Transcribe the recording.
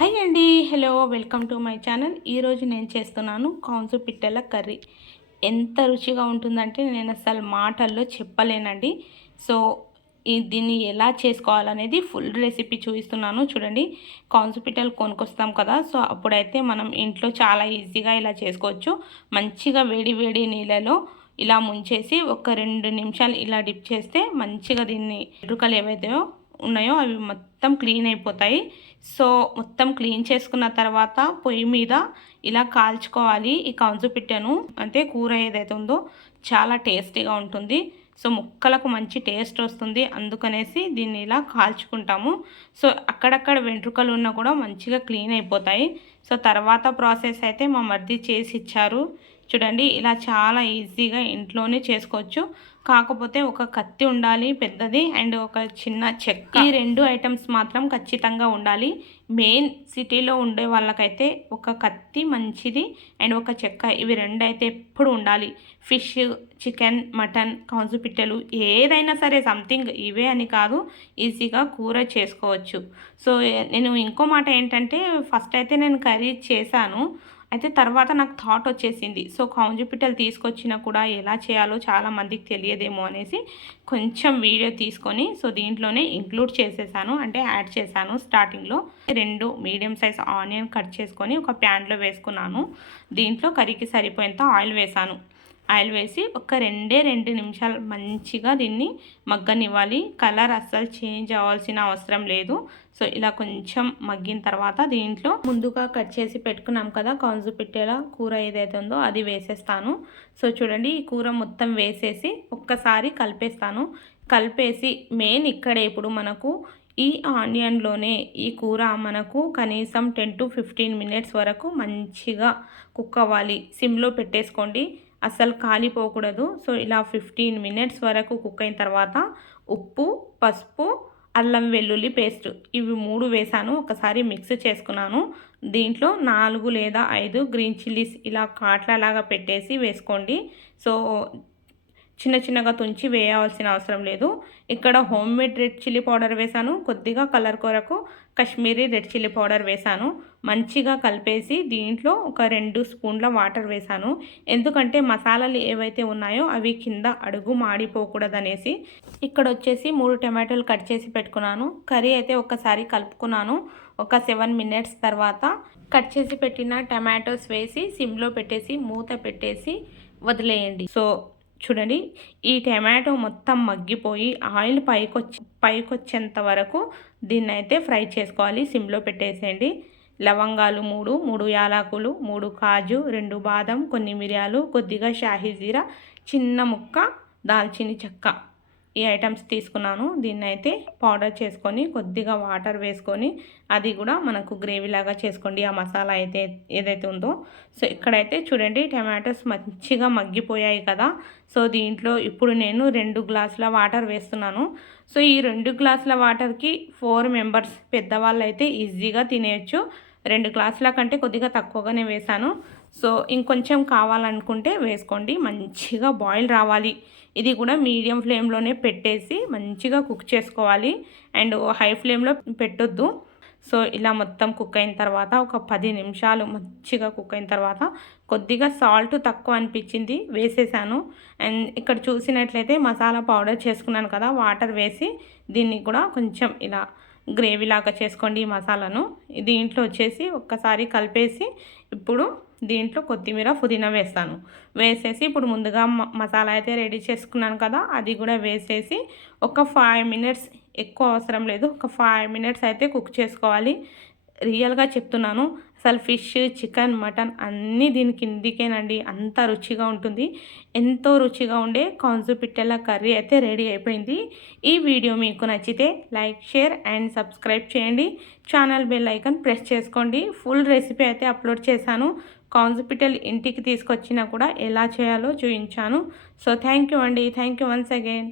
Hi అండి, hello, welcome to my channel. ఈరోజు నేను చేస్తున్నాను కాన్సు పిట్టల కర్రీ. ఎంత రుచిగా ఉంటుందంటే నేను అసలు మాటల్లో చెప్పలేనండి. సో దీన్ని ఎలా చేసుకోవాలనేది ఫుల్ రెసిపీ చూపిస్తున్నాను. చూడండి, కాన్సు పిట్టలు కొనుక్కొస్తాం కదా, సో అప్పుడైతే మనం ఇంట్లో చాలా ఈజీగా ఇలా చేసుకోవచ్చు. మంచిగా వేడి వేడి నీళ్ళలో ఇలా ముంచేసి ఒక 2 నిమిషాలు ఇలా డిప్ చేస్తే మంచిగా దీన్ని ఎరుకలు ఏవైతే ఉన్నాయో అవి మొత్తం క్లీన్ అయిపోతాయి. సో మొత్తం క్లీన్ చేసుకున్న తర్వాత పొయ్యి మీద ఇలా కాల్చుకోవాలి. ఈ కాన్సు పిట్టను అంటే కూర ఏదైతే ఉందో చాలా టేస్టీగా ఉంటుంది. సో ముక్కలకు మంచి టేస్ట్ వస్తుంది, అందుకనేసి దీన్ని ఇలా కాల్చుకుంటాము. సో అక్కడక్కడ వెంట్రుకలు ఉన్నా కూడా మంచిగా క్లీన్ అయిపోతాయి. సో తర్వాత ప్రాసెస్ అయితే మా మరిది చేసి ఇచ్చారు. చూడండి, ఇలా చాలా ఈజీగా ఇంట్లోనే చేసుకోవచ్చు. కాకపోతే ఒక కత్తి ఉండాలి పెద్దది, అండ్ ఒక చిన్న చెక్క. ఈ 2 ఐటమ్స్ మాత్రం ఖచ్చితంగా ఉండాలి. మెయిన్ సిటీలో ఉండే వాళ్ళకైతే ఒక కత్తి మంచిది అండ్ ఒక చెక్క, ఇవి 2 అయితే ఎప్పుడు ఉండాలి. ఫిష్, చికెన్, మటన్, కాన్సు పిట్టలు ఏదైనా సరే సంథింగ్ ఇవే అని కాదు, ఈజీగా కూర చేసుకోవచ్చు. సో నేను ఇంకో మాట ఏంటంటే, ఫస్ట్ అయితే నేను కర్రీ చేశాను, అయితే తర్వాత నాకు థాట్ వచ్చేసింది. సో కాంజు పిట్టలు తీసుకొచ్చినా కూడా ఎలా చేయాలో చాలామందికి తెలియదేమో అనేసి కొంచెం వీడియో తీసుకొని సో దీంట్లోనే ఇంక్లూడ్ చేసేసాను, అంటే యాడ్ చేశాను. స్టార్టింగ్లో 2 మీడియం సైజ్ ఆనియన్ కట్ చేసుకొని ఒక ప్యాన్లో వేసుకున్నాను. దీంట్లో కర్రీకి సరిపోయేంత ఆయిల్ వేసాను. ఆయిల్ వేసి ఒక 2 నిమిషాలు మంచిగా దీన్ని మగ్గనివ్వాలి. కలర్ అస్సలు చేంజ్ అవ్వాల్సిన అవసరం లేదు. సో ఇలా కొంచెం మగ్గిన తర్వాత దీంట్లో ముందుగా కట్ చేసి పెట్టుకున్నాం కదా కాన్సు పిట్టల కూర ఏదైతే ఉందో అది వేసేస్తాను. సో చూడండి, ఈ కూర మొత్తం వేసేసి ఒక్కసారి కలిపేస్తాను. కలిపేసి మెయిన్ ఇక్కడే ఇప్పుడు మనకు ఈ ఆనియన్లోనే ఈ కూర మనకు కనీసం 10 to 15 మినిట్స్ వరకు మంచిగా కుక్ అవ్వాలి. సిమ్లో పెట్టేసుకోండి, అస్సలు కాలిపోకూడదు. సో ఇలా 15 మినిట్స్ వరకు కుక్ అయిన తర్వాత ఉప్పు, పసుపు, అల్లం వెల్లుల్లి పేస్ట్ ఇవి 3 వేసాను. ఒకసారి మిక్స్ చేసుకున్నాను. దీంట్లో 4 లేదా 5 గ్రీన్ చిల్లీస్ ఇలా కాట్లలాగా పెట్టేసి వేసుకోండి. సో చిన్న చిన్నగా తుంచి వేయాల్సిన అవసరం లేదు. ఇక్కడ home made red chilli powder వేసాను, కొద్దిగా కలర్ కొరకు కాశ్మీరీ రెడ్ చిల్లీ పౌడర్ వేసాను. మంచిగా కలిపేసి దీంట్లో ఒక 2 స్పూన్ల వాటర్ వేసాను. ఎందుకంటే మసాలాలు ఏవైతే ఉన్నాయో అవి కింద అడుగు మాడిపోకూడదనేసి. ఇక్కడ వచ్చేసి 3 టమాటోలు కట్ చేసి పెట్టుకున్నాను. కర్రీ అయితే ఒకసారి కలుపుకున్నాను. ఒక 7 మినిట్స్ తర్వాత కట్ చేసి పెట్టిన టమాటోస్ వేసి సిమ్లో పెట్టేసి మూత పెట్టేసి వదిలేయండి. సో చూడండి, ఈ టమాటో మొత్తం మగ్గిపోయి ఆయిల్ పైకొచ్చేంత వరకు దీన్ని అయితే ఫ్రై చేసుకోవాలి. సిమ్లో పెట్టేసేయండి. లవంగాలు 3 యాలకులు, 3 కాజు, 2 బాదం, కొన్ని మిరియాలు, కొద్దిగా షాహీ జీరా, చిన్న ముక్క దాల్చిన చెక్క, ఈ ఐటమ్స్ తీసుకున్నాను. దీన్ని అయితే పౌడర్ చేసుకొని కొద్దిగా వాటర్ వేసుకొని అది కూడా మనకు గ్రేవీలాగా చేసుకోండి, ఆ మసాలా అయితే ఏదైతే ఉందో. సో ఇక్కడైతే చూడండి, టమాటోస్ మంచిగా మగ్గిపోయాయి కదా. సో దీంట్లో ఇప్పుడు నేను 2 గ్లాసుల వాటర్ వేస్తున్నాను. సో ఈ 2 గ్లాసుల వాటర్కి 4 మెంబర్స్ పెద్దవాళ్ళు అయితే ఈజీగా తినేయచ్చు. 2 గ్లాసుల కంటే కొద్దిగా తక్కువగానే వేసాను. సో ఇంకొంచెం కావాలనుకుంటే వేసుకోండి. మంచిగా బాయిల్ రావాలి. ఇది కూడా మీడియం ఫ్లేమ్లోనే పెట్టేసి మంచిగా కుక్ చేసుకోవాలి, అండ్ హై ఫ్లేమ్లో పెట్టొద్దు. సో ఇలా మొత్తం కుక్ అయిన తర్వాత ఒక 10 నిమిషాలు మంచిగా కుక్ అయిన తర్వాత కొద్దిగా సాల్ట్ తక్కువ అనిపించింది, వేసేసాను. అండ్ ఇక్కడ చూసినట్లయితే మసాలా పౌడర్ చేసుకున్నాను కదా, వాటర్ వేసి దీన్ని కూడా కొంచెం ఇలా గ్రేవీ లాగా చేసుకోండి ఈ మసాలాను. దీంట్లో వచ్చేసి ఒక్కసారి కలిపేసి ఇప్పుడు దీంట్లో కొత్తిమీర, పుదీనా వేస్తాను. వేసేసి ఇప్పుడు ముందుగా మసాలా అయితే రెడీ చేసుకున్నాను కదా, అది కూడా వేసేసి ఒక 5 మినిట్స్, ఎక్కువ అవసరం లేదు, ఒక 5 మినిట్స్ అయితే కుక్ చేసుకోవాలి. రియల్గా చెప్తున్నాను, అసలు ఫిష్, చికెన్, మటన్ అన్నీ దీని కిందికేనండి. అంత రుచిగా ఉంటుంది. ఎంతో రుచిగా ఉండే కాన్సు పిట్టల కర్రీ అయితే రెడీ అయిపోయింది. ఈ వీడియో మీకు నచ్చితే లైక్, షేర్ అండ్ సబ్స్క్రైబ్ చేయండి. ఛానల్ బెల్ ఐకాన్ ప్రెస్ చేసుకోండి. ఫుల్ రెసిపీ అయితే అప్లోడ్ చేశాను. కాన్సు పిట్టలు ఇంటికి తీసుకొచ్చినా కూడా ఎలా చేయాలో చూపించాను. సో థ్యాంక్ యూ అండి, థ్యాంక్ యూ వన్స్ అగైన్.